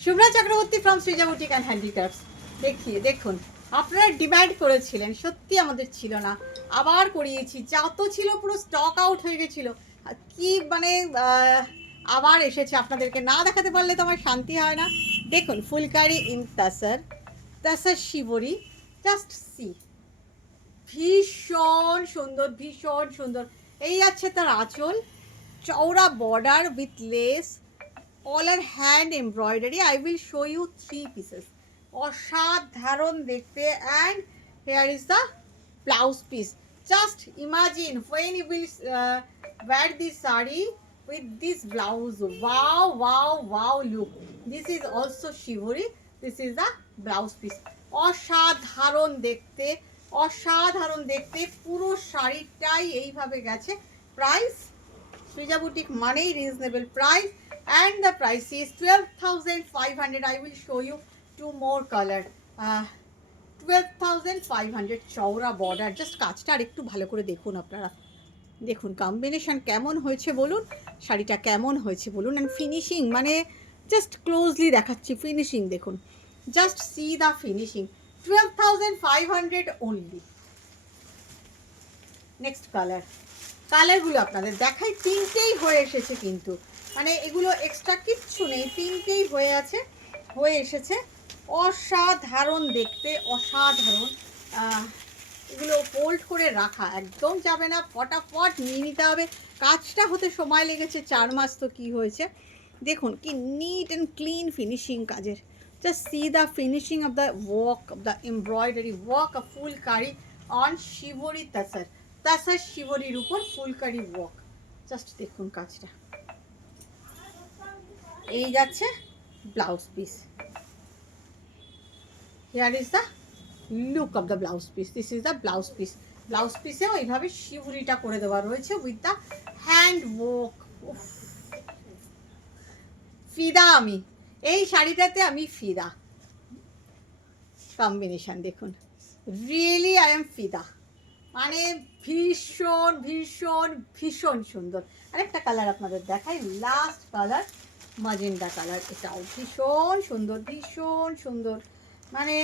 Shubhra Chakraborty from Srija boutique and handicrafts. দেখুন, আপনারা demand করেছিলেন, সত্যি আমাদের ছিল না, আবার করিয়েছি। যত ছিল পুরো স্টক আউট হয়ে গেছিলো। কি মানে আবার এসেছে, আপনাদেরকে না দেখাতে পারলে তো আমার শান্তি হয় না। দেখুন, phulkari in tussar, tussar shibori, just see, ভীষণ সুন্দর, ভীষণ সুন্দর। এই আছে তার আঁচল, চওড়া border with lace, all are hand embroidery. I will show you 3 pieces. অসাধারণ দেখতে, and here is the blouse piece. Just imagine when you will wear this saree with this blouse. Wow, wow, wow, look. This is also shivori. This is the blouse piece. অসাধারণ দেখতে, অসাধারণ দেখতে, পুরো শাড়িটাই এইভাবে গেছে। Price, Srija boutique মানেই reasonable price, and the price is 12,500. I will show you 2 more color. 12,500, চওড়া border. Just কাজটা আর একটু ভালো করে দেখুন আপনারা, দেখুন কম্বিনেশন কেমন হয়েছে বলুন, শাড়িটা কেমন হয়েছে বলুন, অ্যান্ড ফিনিশিং মানে জাস্ট ক্লোজলি দেখাচ্ছি, ফিনিশিং দেখুন, just see the finishing. 12,500 only. Next colour, কালারগুলো আপনাদের দেখাই, তিনটেই হয়ে এসেছে কিন্তু, মানে এগুলো এক্সট্রা কিচ্ছু নেই, তিনটেই হয়ে আছে, হয়ে এসেছে। অসাধারণ দেখতে, অসাধারণ। এগুলো ফোল্ড করে রাখা একদম যাবে না, ফটাফট নিয়ে নিতে হবে। কাজটা হতে সময় লেগেছে 4 মাস, তো কি হয়েছে দেখুন, কি নিট অ্যান্ড ক্লিন ফিনিশিং কাজের। Just see the finishing of the work, of the embroidery work of phulkari on shibori tussar, tussar শিবরির উপর ফুলকারি ওয়ার্ক। জাস্ট দেখুন কাজটা। এই যাচ্ছে blouse piece. Here is the look of the blouse piece. This is the blouse piece. Blouse পিসেও এইভাবে শিবরিটা করে দেওয়া রয়েছে উইথ দ্য হ্যান্ড ওয়ার্ক। ফিদা আমি, এই শাড়িটাতে আমি ফিদা। কম্বিনেশন দেখুন, রিয়েলি আই এম ফিদা, মানে ভীষণ ভীষণ ভীষণ সুন্দর। আরেকটা কালার আপনাদের দেখাই, লাস্ট কালার ম্যাজেন্ডা কালার। এটাও ভীষণ সুন্দর, ভীষণ সুন্দর, মানে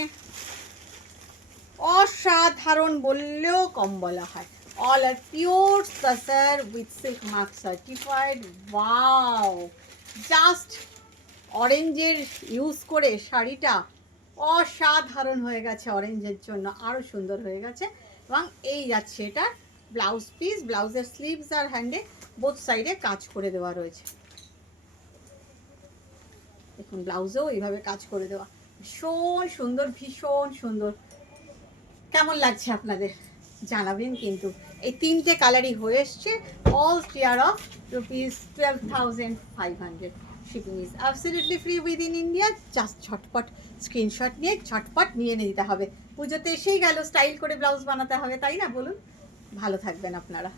অসাধারণ বললেও কম বলা হয়। All are pure tussar with silk mark certified. Wow, just অরেঞ্জের ইউজ করে শাড়িটা অসাধারণ হয়ে গেছে, অরেঞ্জের জন্য আরও সুন্দর হয়ে গেছে। এবং এই যাচ্ছে এটা ব্লাউজ পিস। ব্লাউজের স্লিভস আর হ্যান্ডে বোথ সাইডে কাজ করে দেওয়া রয়েছে। দেখুন ব্লাউজেও এইভাবে কাজ করে দেওয়া, ভীষণ সুন্দর, ভীষণ সুন্দর। কেমন লাগছে আপনাদের জানাবেন কিন্তু। এই তিনটে কালারই হয়ে এসছে। All clear of ₹12,500। Shipping is absolutely free within India. Just ঝটপট স্ক্রিনশট নিয়ে ঝটপট নিয়ে নিতে হবে। পুজোতে এসেই গেল, স্টাইল করে ব্লাউজ বানাতে হবে, তাই না বলুন? ভালো থাকবেন আপনারা।